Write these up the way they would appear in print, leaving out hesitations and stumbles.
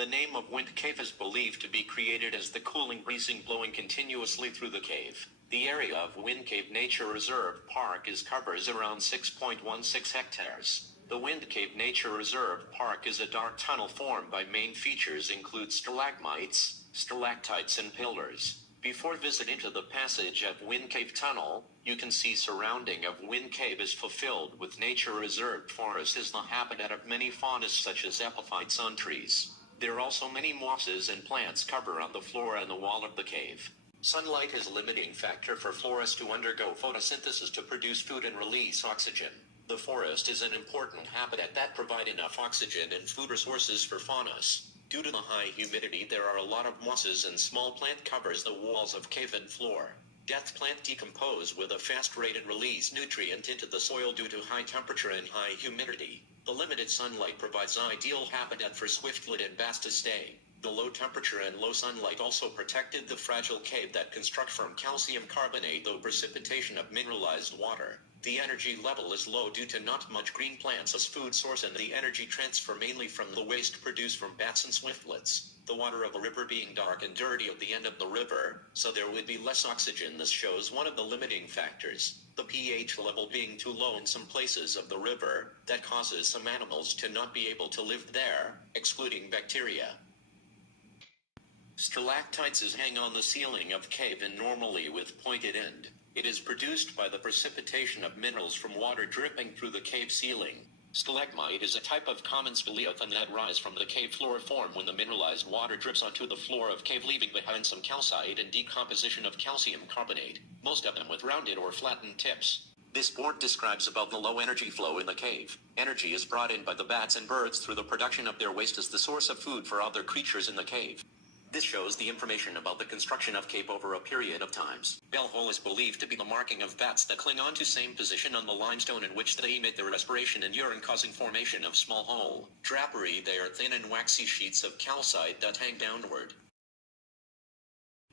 The name of Wind Cave is believed to be created as the cooling breezing blowing continuously through the cave. The area of Wind Cave Nature Reserve Park covers around 6.16 hectares. The Wind Cave Nature Reserve Park is a dark tunnel formed by main features include stalagmites, stalactites and pillars. Before visiting to the passage of Wind Cave Tunnel, you can see surrounding of Wind Cave is fulfilled with nature reserved forest is the habitat of many faunas such as epiphytes on trees. There are also many mosses and plants cover on the floor and the wall of the cave. Sunlight is a limiting factor for forests to undergo photosynthesis to produce food and release oxygen. The forest is an important habitat that provides enough oxygen and food resources for faunas. Due to the high humidity, there are a lot of mosses and small plant covers the walls of cave and floor. Death plant decompose with a fast rate and release nutrient into the soil due to high temperature and high humidity. The limited sunlight provides ideal habitat for swiftfoot and bass to stay. The low temperature and low sunlight also protected the fragile cave that construct from calcium carbonate though precipitation of mineralized water. The energy level is low due to not much green plants as food source and the energy transfer mainly from the waste produced from bats and swiftlets. The water of a river being dark and dirty at the end of the river, so there would be less oxygen. This shows one of the limiting factors. The pH level being too low in some places of the river, that causes some animals to not be able to live there, excluding bacteria. Stalactites hang on the ceiling of cave and normally with pointed end. It is produced by the precipitation of minerals from water dripping through the cave ceiling. Stalagmite is a type of common speleothem that rise from the cave floor form when the mineralized water drips onto the floor of cave leaving behind some calcite and decomposition of calcium carbonate, most of them with rounded or flattened tips. This board describes about the low energy flow in the cave. Energy is brought in by the bats and birds through the production of their waste as the source of food for other creatures in the cave. This shows the information about the construction of cave over a period of times. Bell hole is believed to be the marking of bats that cling on to same position on the limestone in which they emit their respiration and urine causing formation of small hole. Drapery, they are thin and waxy sheets of calcite that hang downward.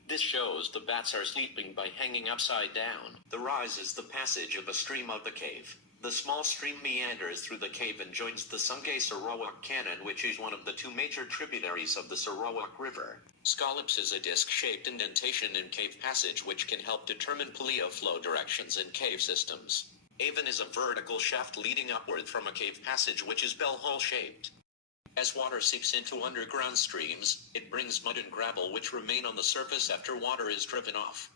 This shows the bats are sleeping by hanging upside down. The rise is the passage of a stream of the cave. The small stream meanders through the cave and joins the Sungay Sarawak Canyon, which is one of the two major tributaries of the Sarawak River. Scallops is a disc-shaped indentation in cave passage which can help determine paleo flow directions in cave systems. Avon is a vertical shaft leading upward from a cave passage which is bell hole shaped. As water seeps into underground streams, it brings mud and gravel which remain on the surface after water is driven off.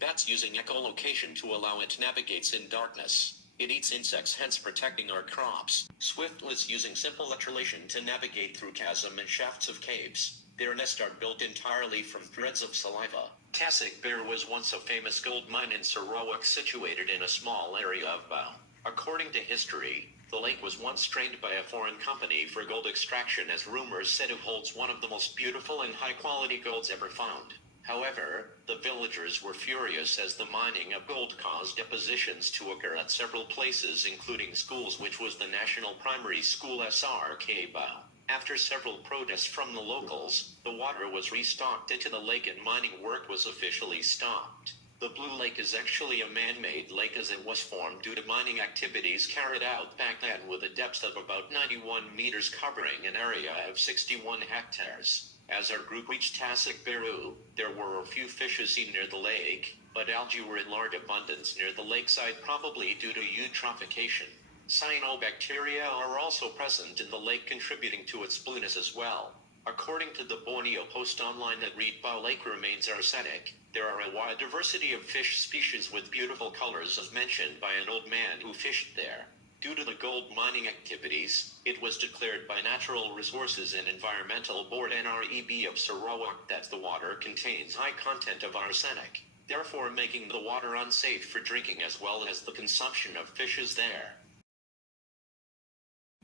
Bats using echolocation to allow it navigates in darkness. It eats insects, hence protecting our crops. Swiftlets using simple electrolation to navigate through chasm and shafts of caves. Their nests are built entirely from threads of saliva. Tasik Bear was once a famous gold mine in Sarawak situated in a small area of Bao. According to history, the lake was once drained by a foreign company for gold extraction, as rumors said it holds one of the most beautiful and high-quality golds ever found. However, the villagers were furious as the mining of gold caused depositions to occur at several places including schools, which was the National Primary School SRK Bao. After several protests from the locals, the water was restocked into the lake and mining work was officially stopped. The Blue Lake is actually a man-made lake as it was formed due to mining activities carried out back then with a depth of about 91 meters covering an area of 61 hectares. As our group reached Tasik Beru, there were a few fishes seen near the lake, but algae were in large abundance near the lakeside, probably due to eutrophication. Cyanobacteria are also present in the lake, contributing to its blueness as well. According to the Borneo Post Online that read Bao Lake remains arsenic, there are a wide diversity of fish species with beautiful colors as mentioned by an old man who fished there. Due to the gold mining activities, it was declared by Natural Resources and Environmental Board NREB of Sarawak that the water contains high content of arsenic, therefore making the water unsafe for drinking as well as the consumption of fishes there.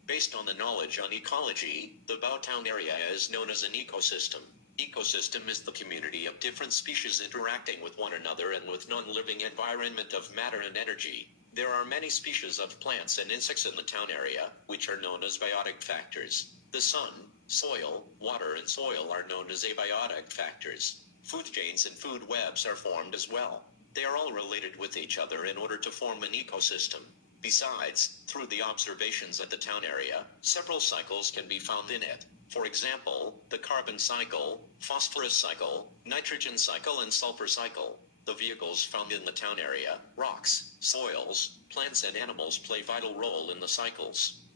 Based on the knowledge on ecology, the Bao Town area is known as an ecosystem. Ecosystem is the community of different species interacting with one another and with non-living environment of matter and energy. There are many species of plants and insects in the town area, which are known as biotic factors. The sun, soil, water and soil are known as abiotic factors. Food chains and food webs are formed as well. They are all related with each other in order to form an ecosystem. Besides, through the observations at the town area, several cycles can be found in it. For example, the carbon cycle, phosphorus cycle, nitrogen cycle, and sulfur cycle. The vehicles found in the town area, rocks, soils, plants, and animals play vital role in the cycles.